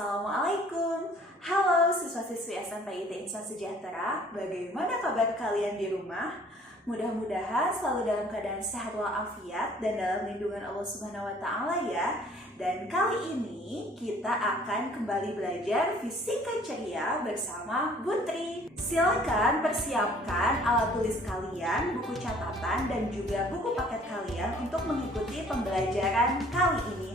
Assalamualaikum. Halo siswa-siswi SMPIT Insan Sejahtera. Bagaimana kabar kalian di rumah? Mudah-mudahan selalu dalam keadaan sehat walafiat dan dalam lindungan Allah Subhanahu wa taala ya. Dan kali ini kita akan kembali belajar fisika ceria bersama Putri. Silakan persiapkan alat tulis kalian, buku catatan dan juga buku paket kalian untuk mengikuti pembelajaran kali ini.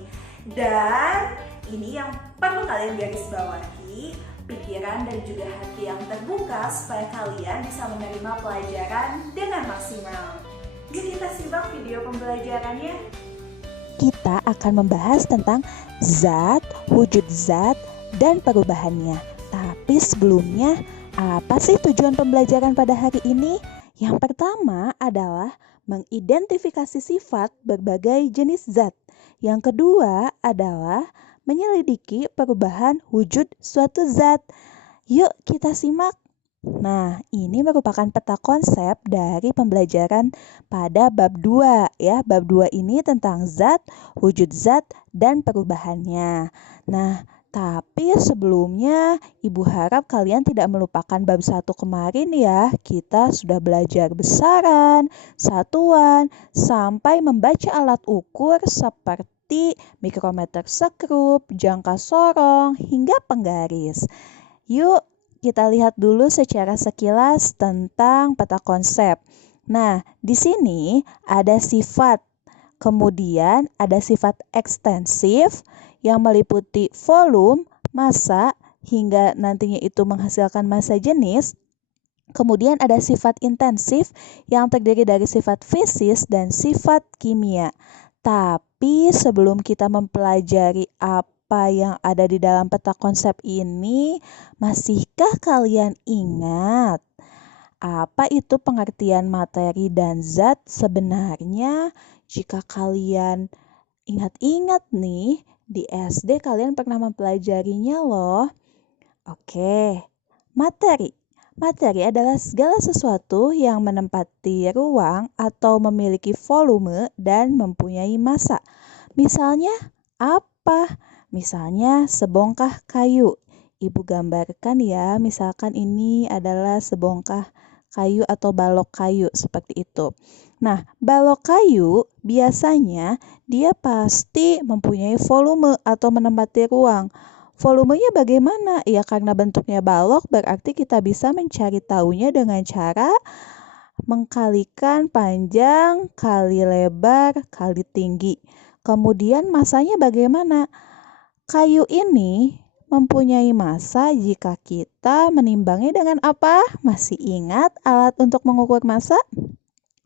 Dan ini yang perlu kalian garis bawahi, pikiran dan juga hati yang terbuka supaya kalian bisa menerima pelajaran dengan maksimal. Yuk kita simak video pembelajarannya. Kita akan membahas tentang zat, wujud zat, dan perubahannya. Tapi sebelumnya, apa sih tujuan pembelajaran pada hari ini? Yang pertama adalah mengidentifikasi sifat berbagai jenis zat. Yang kedua adalah menyelidiki perubahan wujud suatu zat. Yuk kita simak. Nah, ini merupakan peta konsep dari pembelajaran pada bab 2 ya. Bab 2 ini tentang zat, wujud zat, dan perubahannya. Nah, tapi sebelumnya Ibu harap kalian tidak melupakan bab 1 kemarin ya. Kita sudah belajar besaran, satuan, sampai membaca alat ukur seperti mikrometer sekrup, jangka sorong, hingga penggaris. Yuk kita lihat dulu secara sekilas tentang peta konsep. Nah, di sini ada sifat, kemudian ada sifat ekstensif yang meliputi volume, massa, hingga nantinya itu menghasilkan massa jenis. Kemudian ada sifat intensif yang terdiri dari sifat fisis dan sifat kimia. Tapi sebelum kita mempelajari apa yang ada di dalam peta konsep ini, masihkah kalian ingat apa itu pengertian materi dan zat sebenarnya? Jika kalian ingat-ingat nih, di SD kalian pernah mempelajarinya loh. Oke, materi. Materi adalah segala sesuatu yang menempati ruang atau memiliki volume dan mempunyai massa. Misalnya apa? Misalnya sebongkah kayu. Ibu gambarkan ya, misalkan ini adalah sebongkah kayu atau balok kayu seperti itu. Nah, balok kayu biasanya dia pasti mempunyai volume atau menempati ruang. Volumenya bagaimana? Ya karena bentuknya balok berarti kita bisa mencari tahunya dengan cara mengkalikan panjang kali lebar kali tinggi. Kemudian massanya bagaimana? Kayu ini mempunyai massa jika kita menimbangnya dengan apa? Masih ingat alat untuk mengukur massa?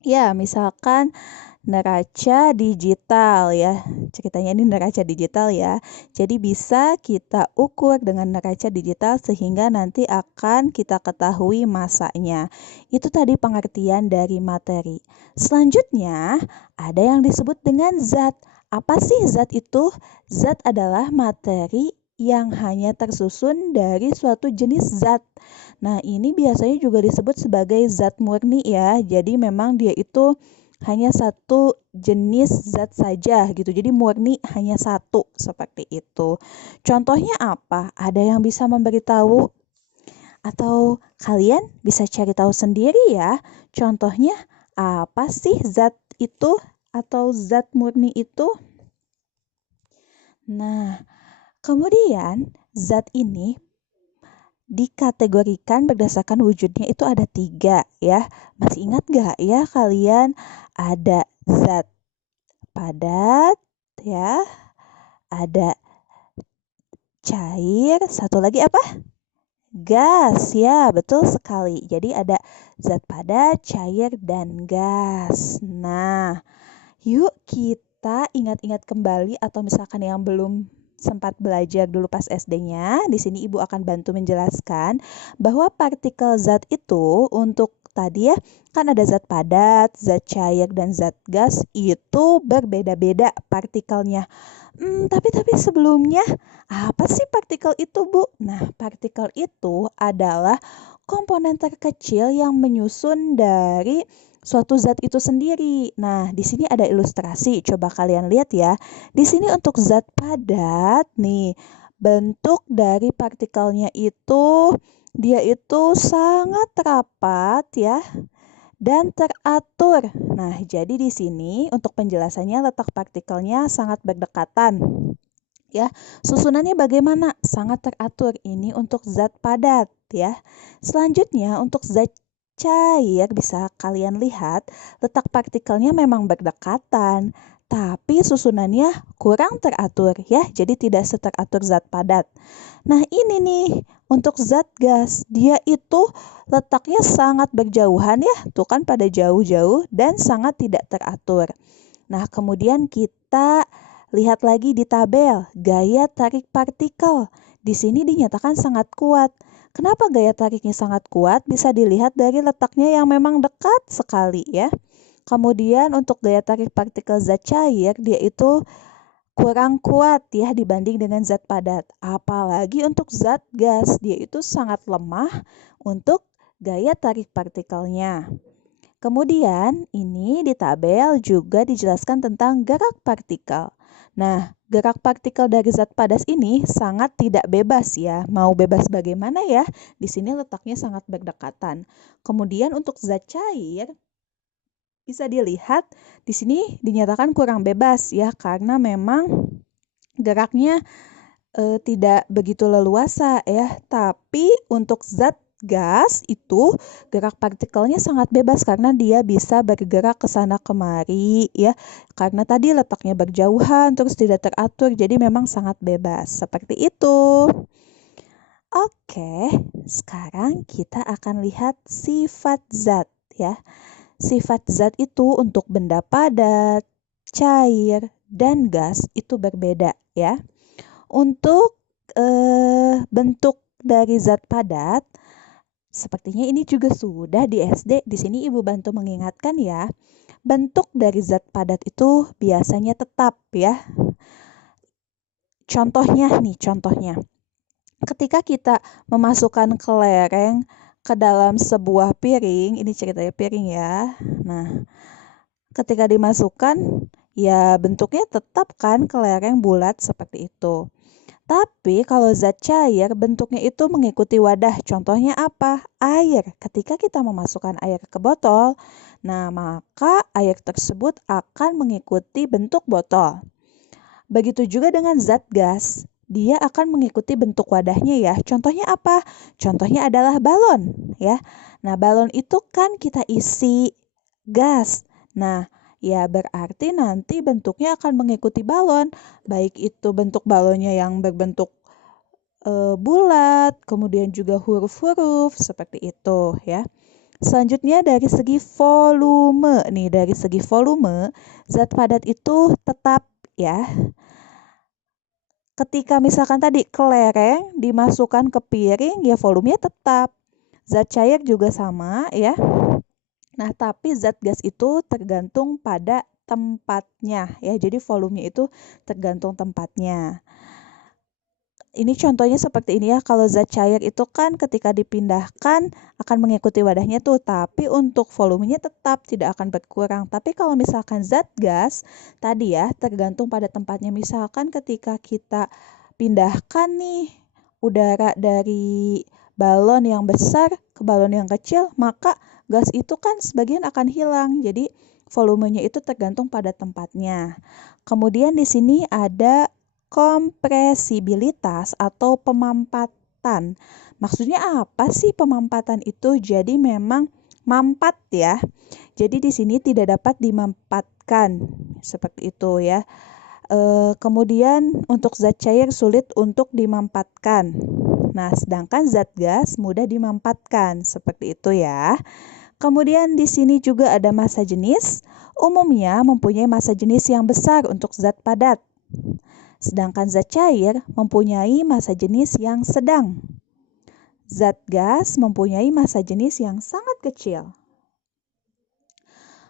Ya, misalkan neraca digital ya. Ceritanya ini neraca digital ya. Jadi bisa kita ukur dengan neraca digital sehingga nanti akan kita ketahui massanya. Itu tadi pengertian dari materi. Selanjutnya ada yang disebut dengan zat. Apa sih zat itu? Zat adalah materi yang hanya tersusun dari suatu jenis zat. Nah, ini biasanya juga disebut sebagai zat murni ya. Jadi memang dia itu hanya satu jenis zat saja gitu. Jadi murni hanya satu seperti itu. Contohnya apa? Ada yang bisa memberitahu? Atau kalian bisa cari tahu sendiri ya. Contohnya apa sih zat itu atau zat murni itu? Nah, kemudian zat ini dikategorikan berdasarkan wujudnya itu ada 3 ya. Masih ingat gak ya kalian? Ada zat padat ya, ada cair, satu lagi apa? Gas ya, betul sekali. Jadi ada zat padat, cair, dan gas. Nah, yuk kita ingat-ingat kembali atau misalkan yang belum sempat belajar dulu pas SD-nya, di sini Ibu akan bantu menjelaskan bahwa partikel zat itu untuk tadi ya, kan ada zat padat, zat cair, dan zat gas itu berbeda-beda partikelnya. Tapi sebelumnya apa sih partikel itu, Bu? Nah, partikel itu adalah komponen terkecil yang menyusun dari suatu zat itu sendiri. Nah, di sini ada ilustrasi. Coba kalian lihat ya. Di sini untuk zat padat nih, bentuk dari partikelnya itu dia itu sangat rapat ya dan teratur. Nah, jadi di sini untuk penjelasannya letak partikelnya sangat berdekatan. Ya, susunannya bagaimana? Sangat teratur. Ini untuk zat padat ya. Selanjutnya untuk zat cair bisa kalian lihat letak partikelnya memang berdekatan, tapi susunannya kurang teratur ya. Jadi tidak seteratur zat padat. Nah, ini nih untuk zat gas, dia itu letaknya sangat berjauhan ya. Tuh kan pada jauh-jauh dan sangat tidak teratur. Nah, kemudian kita lihat lagi di tabel, gaya tarik partikel. Di sini dinyatakan sangat kuat. Kenapa gaya tariknya sangat kuat? Bisa dilihat dari letaknya yang memang dekat sekali ya. Kemudian untuk gaya tarik partikel zat cair, dia itu kurang kuat ya dibanding dengan zat padat. Apalagi untuk zat gas, dia itu sangat lemah untuk gaya tarik partikelnya. Kemudian ini di tabel juga dijelaskan tentang gerak partikel. Nah, gerak partikel dari zat padat ini sangat tidak bebas ya. Mau bebas bagaimana ya? Di sini letaknya sangat berdekatan. Kemudian untuk zat cair bisa dilihat di sini dinyatakan kurang bebas ya karena memang geraknya tidak begitu leluasa ya. Tapi untuk zat gas itu gerak partikelnya sangat bebas karena dia bisa bergerak ke sana kemari ya. Karena tadi letaknya berjauhan terus tidak teratur jadi memang sangat bebas. Seperti itu. Oke, sekarang kita akan lihat sifat zat ya. Sifat zat itu untuk benda padat, cair, dan gas itu berbeda ya. Untuk bentuk dari zat padat, sepertinya ini juga sudah di SD. Di sini Ibu bantu mengingatkan ya. Bentuk dari zat padat itu biasanya tetap ya. Contohnya. Ketika kita memasukkan kelereng ke dalam sebuah piring, ini ceritanya piring ya. Nah, ketika dimasukkan, ya bentuknya tetap kan kelereng bulat seperti itu. Tapi kalau zat cair bentuknya itu mengikuti wadah. Contohnya apa? Air. Ketika kita memasukkan air ke botol, nah maka air tersebut akan mengikuti bentuk botol. Begitu juga dengan zat gas. Dia akan mengikuti bentuk wadahnya ya. Contohnya apa? Contohnya adalah balon ya. Nah, balon itu kan kita isi gas. Nah, ya berarti nanti bentuknya akan mengikuti balon. Baik itu bentuk balonnya yang berbentuk bulat, kemudian juga huruf-huruf seperti itu ya. Selanjutnya dari segi volume. Nih, dari segi volume, zat padat itu tetap ya. Ketika misalkan tadi kelereng dimasukkan ke piring, ya volumenya tetap. Zat cair juga sama ya. Nah, tapi zat gas itu tergantung pada tempatnya ya. Jadi volumenya itu tergantung tempatnya. Ini contohnya seperti ini ya. Kalau zat cair itu kan ketika dipindahkan akan mengikuti wadahnya tuh, tapi untuk volumenya tetap tidak akan berkurang. Tapi kalau misalkan zat gas tadi ya tergantung pada tempatnya. Misalkan ketika kita pindahkan nih udara dari balon yang besar ke balon yang kecil, maka gas itu kan sebagian akan hilang. Jadi volumenya itu tergantung pada tempatnya. Kemudian di sini ada kompresibilitas atau pemampatan. Maksudnya apa sih pemampatan itu? Jadi memang mampat ya. Jadi di sini tidak dapat dimampatkan. Seperti itu ya. Kemudian untuk zat cair sulit untuk dimampatkan. Nah, sedangkan zat gas mudah dimampatkan. Seperti itu ya. Kemudian di sini juga ada massa jenis. Umumnya mempunyai massa jenis yang besar untuk zat padat. Sedangkan zat cair mempunyai massa jenis yang sedang. Zat gas mempunyai massa jenis yang sangat kecil.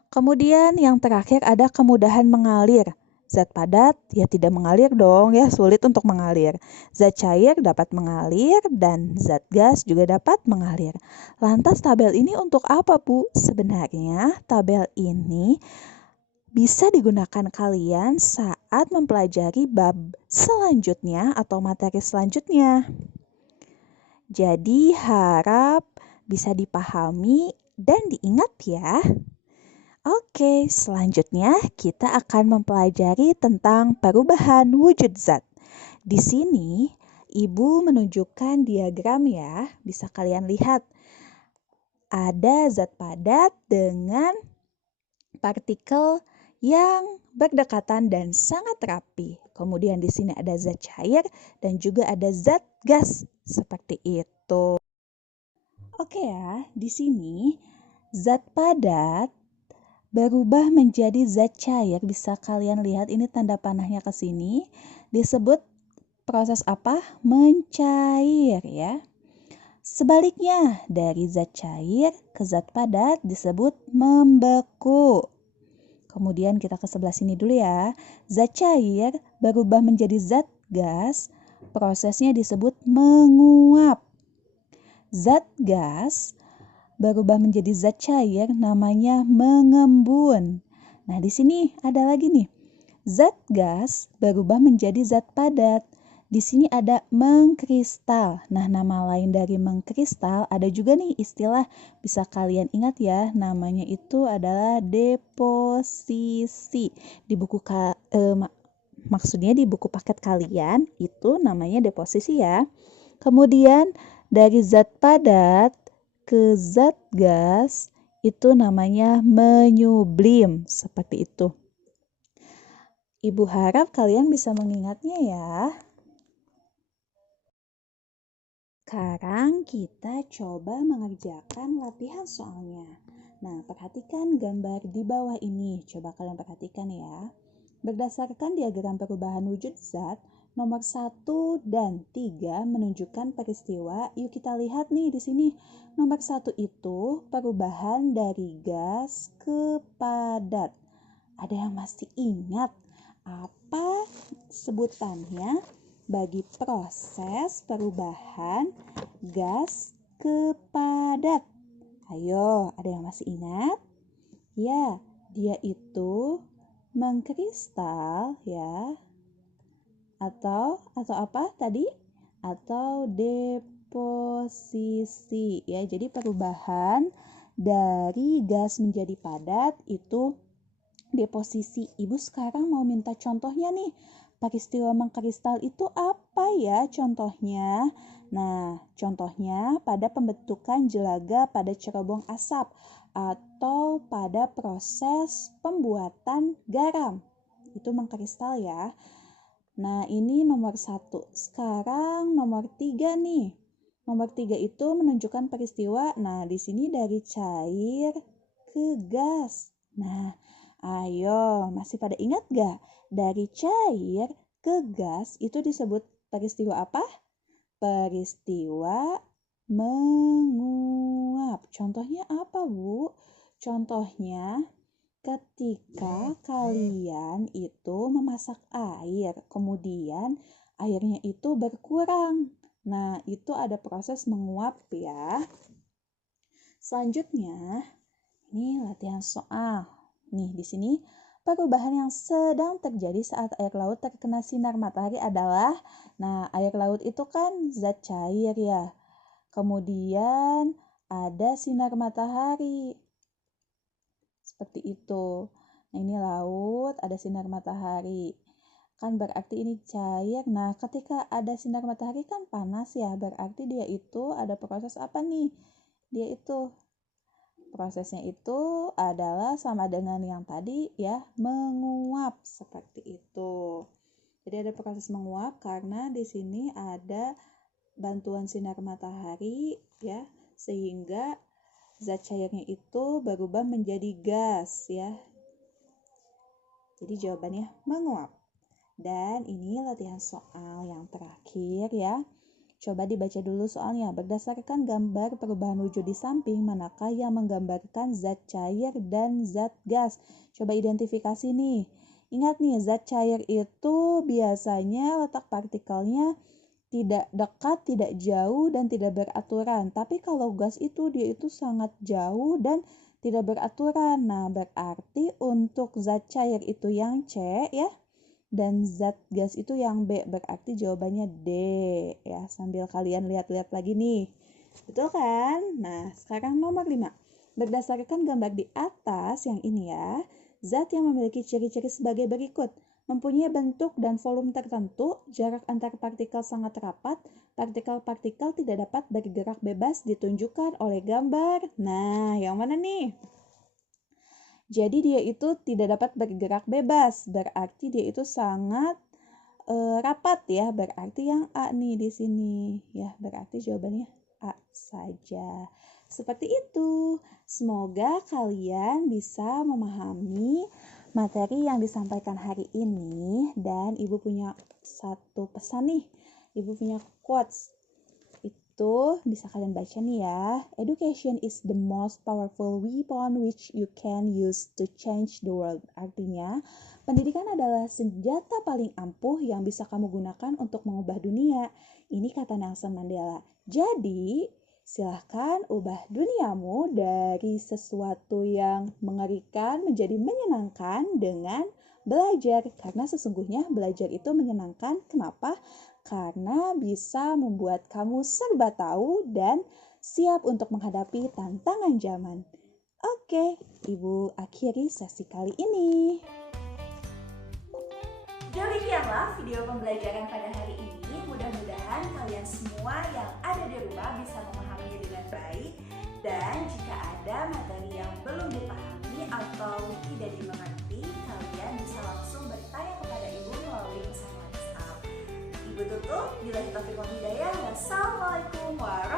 Kemudian yang terakhir ada kemudahan mengalir. Zat padat ya tidak mengalir dong ya, sulit untuk mengalir. Zat cair dapat mengalir dan zat gas juga dapat mengalir. Lantas tabel ini untuk apa, Bu? Sebenarnya tabel ini bisa digunakan kalian saat saat mempelajari bab selanjutnya atau materi selanjutnya. Jadi harap bisa dipahami dan diingat ya. Oke, selanjutnya kita akan mempelajari tentang perubahan wujud zat. Di sini Ibu menunjukkan diagram ya, bisa kalian lihat. Ada zat padat dengan partikel yang berdekatan dan sangat rapi. Kemudian di sini ada zat cair dan juga ada zat gas seperti itu. Oke ya, di sini zat padat berubah menjadi zat cair. Bisa kalian lihat ini tanda panahnya ke sini. Disebut proses apa? Mencair ya. Sebaliknya, dari zat cair ke zat padat disebut membeku. Kemudian kita ke sebelah sini dulu ya. Zat cair berubah menjadi zat gas, prosesnya disebut menguap. Zat gas berubah menjadi zat cair, namanya mengembun. Nah, di sini ada lagi nih. Zat gas berubah menjadi zat padat. Di sini ada mengkristal. Nah, nama lain dari mengkristal ada juga nih istilah bisa kalian ingat ya. Namanya itu adalah deposisi. Di buku maksudnya di buku paket kalian itu namanya deposisi ya. Kemudian dari zat padat ke zat gas itu namanya menyublim. Seperti itu. Ibu harap kalian bisa mengingatnya ya. Sekarang kita coba mengerjakan latihan soalnya. Nah, perhatikan gambar di bawah ini. Coba kalian perhatikan ya. Berdasarkan diagram perubahan wujud zat, nomor 1 dan 3 menunjukkan peristiwa. Yuk kita lihat nih di sini. Nomor 1 itu perubahan dari gas ke padat. Ada yang masih ingat apa sebutannya bagi proses perubahan gas ke padat? Ayo, ada yang masih ingat? Ya, dia itu mengkristal ya. Atau apa tadi? Atau deposisi ya. Jadi perubahan dari gas menjadi padat itu deposisi. Ibu sekarang mau minta contohnya nih. Peristiwa mengkristal itu apa ya contohnya? Nah, contohnya pada pembentukan jelaga pada cerobong asap atau pada proses pembuatan garam. Itu mengkristal ya. Nah, ini nomor 1. Sekarang nomor 3 nih. Nomor 3 itu menunjukkan peristiwa. Nah, di sini dari cair ke gas. Nah, ayo, masih pada ingat gak? Dari cair ke gas itu disebut peristiwa apa? Peristiwa menguap. Contohnya apa, Bu? Contohnya ketika kalian itu memasak air, kemudian airnya itu berkurang. Nah, itu ada proses menguap ya. Selanjutnya, ini latihan soal. Nih, di sini perubahan yang sedang terjadi saat air laut terkena sinar matahari adalah, nah, air laut itu kan zat cair ya. Kemudian ada sinar matahari. Seperti itu. Nah, ini laut, ada sinar matahari. Kan berarti ini cair. Nah, ketika ada sinar matahari kan panas ya. Berarti dia itu ada proses apa nih? Dia itu prosesnya itu adalah sama dengan yang tadi ya, menguap seperti itu. Jadi ada proses menguap karena di sini ada bantuan sinar matahari ya, sehingga zat cairnya itu berubah menjadi gas ya. Jadi jawabannya menguap. Dan ini latihan soal yang terakhir ya. Coba dibaca dulu soalnya. Berdasarkan gambar perubahan wujud di samping, manakah yang menggambarkan zat cair dan zat gas? Coba identifikasi nih. Ingat nih, zat cair itu biasanya letak partikelnya tidak dekat, tidak jauh, dan tidak beraturan. Tapi kalau gas itu dia itu sangat jauh dan tidak beraturan. Nah, berarti untuk zat cair itu yang C ya. dan zat gas itu yang B, berarti jawabannya D ya. Sambil kalian lihat-lihat lagi nih. Betul kan? Nah, sekarang nomor 5. Berdasarkan gambar di atas yang ini ya, zat yang memiliki ciri-ciri sebagai berikut. Mempunyai bentuk dan volume tertentu, jarak antar partikel sangat rapat, partikel-partikel tidak dapat bergerak bebas ditunjukkan oleh gambar. Nah, yang mana nih? Jadi dia itu tidak dapat bergerak bebas, berarti dia itu sangat rapat ya, berarti yang A nih di sini ya, berarti jawabannya A saja. Seperti itu. Semoga kalian bisa memahami materi yang disampaikan hari ini, dan Ibu punya satu pesan nih. Ibu punya quotes. Itu bisa kalian baca nih ya. Education is the most powerful weapon which you can use to change the world. Artinya, pendidikan adalah senjata paling ampuh yang bisa kamu gunakan untuk mengubah dunia. Ini kata Nelson Mandela. Jadi, silahkan ubah duniamu dari sesuatu yang mengerikan menjadi menyenangkan dengan belajar. Karena sesungguhnya belajar itu menyenangkan. Kenapa? Karena bisa membuat kamu serba tahu dan siap untuk menghadapi tantangan zaman. Oke, Ibu akhiri sesi kali ini. Demikianlah video pembelajaran pada hari ini. Mudah-mudahan kalian semua yang ada di rumah bisa memahaminya dengan baik. Dan jika ada materi yang belum dipahami atau tidak dimengerti, kalian bisa langsung bertanya kepada Ibu melalui pesan WhatsApp. Ibu tutup, bila kita hidayah. Wassalamualaikum warahmatullahi wabarakatuh.